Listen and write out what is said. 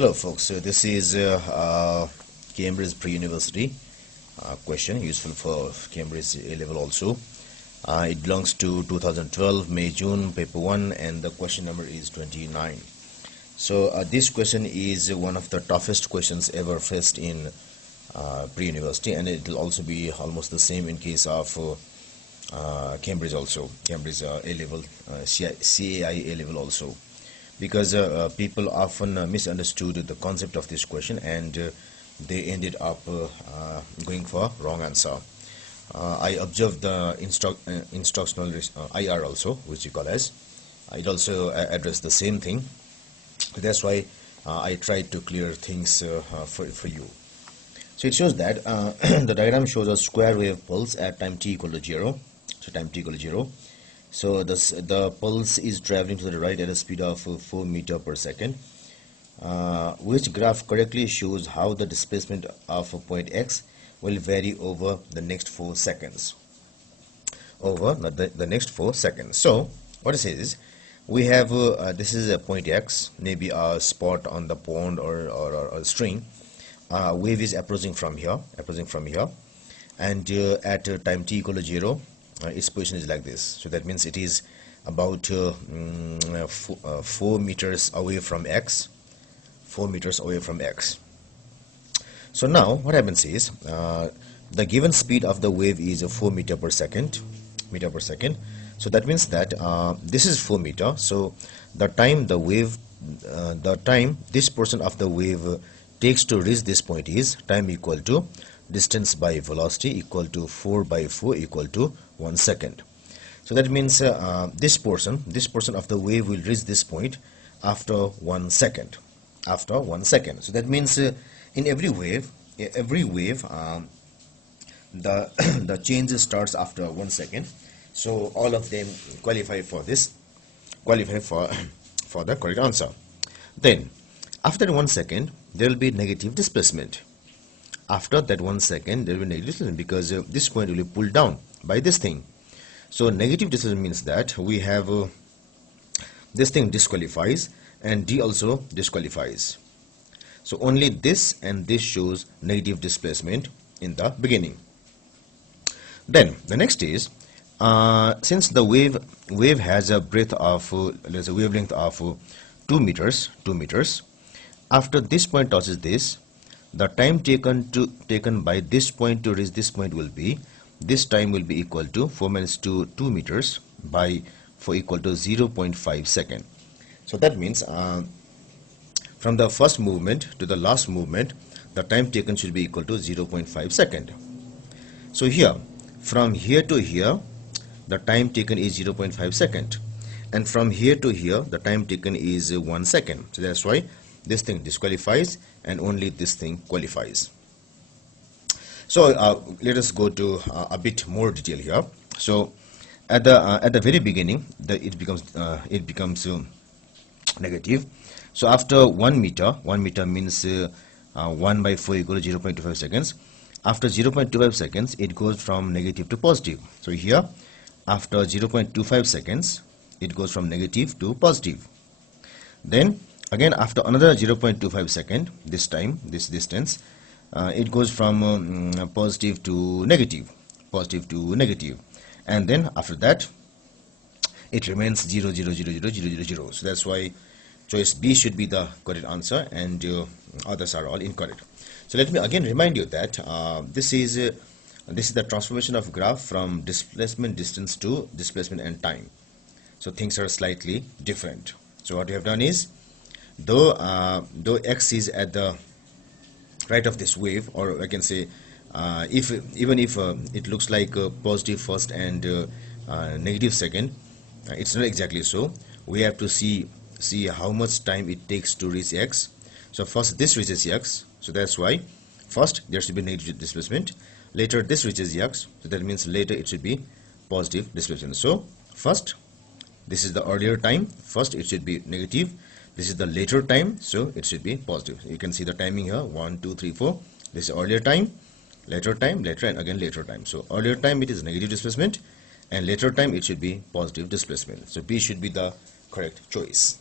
Hello folks, so this is Cambridge Pre-University question, useful for Cambridge A-level also. It belongs to 2012 May-June paper 1 and the question number is 29. So this question is one of the toughest questions ever faced in pre-university, and it will also be almost the same in case of Cambridge also, Cambridge A-level, CAI A-level also. Because people often misunderstood the concept of this question and they ended up going for wrong answer. I observed the instructional IR also, which you call as. It also addressed the same thing. That's why I tried to clear things for you. So it shows that the diagram shows a square wave pulse at time t equal to 0. So time t equal to 0. So the pulse is traveling to the right at a speed of 4 meters per second, which graph correctly shows how the displacement of a point X will vary over the next 4 seconds. Over the next 4 seconds. So what it says is, we have this is a point X, maybe a spot on the pond or a string. Wave is approaching from here, and at time t equal to 0. Its position is like this. So that means it is about 4 meters away from X. 4 meters away from X. So now what happens is the given speed of the wave is 4 meters per second. So that means that this is 4 meters. So the time this portion of the wave takes to reach this point is time equal to distance by velocity equal to 4 by 4 equal to 1 second. So that means this portion of the wave will reach this point after 1 second. So that means in every wave the change starts after 1 second. So all of them qualify for the correct answer. Then after 1 second there will be negative displacement. After that 1 second there will be negative displacement, because this point will be pulled down by this thing. So negative displacement means that we have this thing disqualifies and D also disqualifies. So only this and this shows negative displacement in the beginning. Then the next is, since the wave has a breadth of let's say wavelength of 2 meters. After this point touches this, the time taken by this point to reach this point will be, this time will be equal to 4 minus 2 meters by 4 equal to 0.5 second. So that means from the first movement to the last movement, the time taken should be equal to 0.5 second. So here, from here to here, the time taken is 0.5 second, and from here to here the time taken is 1 second. So that's why this thing disqualifies and only this thing qualifies. So let us go to a bit more detail here. So at the very beginning it becomes negative. So after 1 meter means 1 by 4 equal to 0.25 seconds. After 0.25 seconds it goes from negative to positive. So here after 0.25 seconds it goes from negative to positive. Then again after another 0.25 second, this distance, it goes from positive to negative, and then after that it remains 0, 0, 0, 0, 0, 0, 0. So that's why choice B should be the correct answer, and others are all incorrect. So let me again remind you that this is the transformation of graph from displacement distance to displacement and time. So things are slightly different. So what we have done is, though X is at the right of this wave, or I can say even if it looks like positive first and negative second, it's not exactly so. We have to see how much time it takes to reach X. So first this reaches X, so that's why first there should be negative displacement, later this reaches X, so that means later it should be positive displacement. So first, this is the earlier time, first it should be negative. This is the later time, so it should be positive. You can see the timing here, 1, 2, 3, 4. This is earlier time, later, and again later time. So earlier time it is negative displacement, and later time it should be positive displacement. So B should be the correct choice.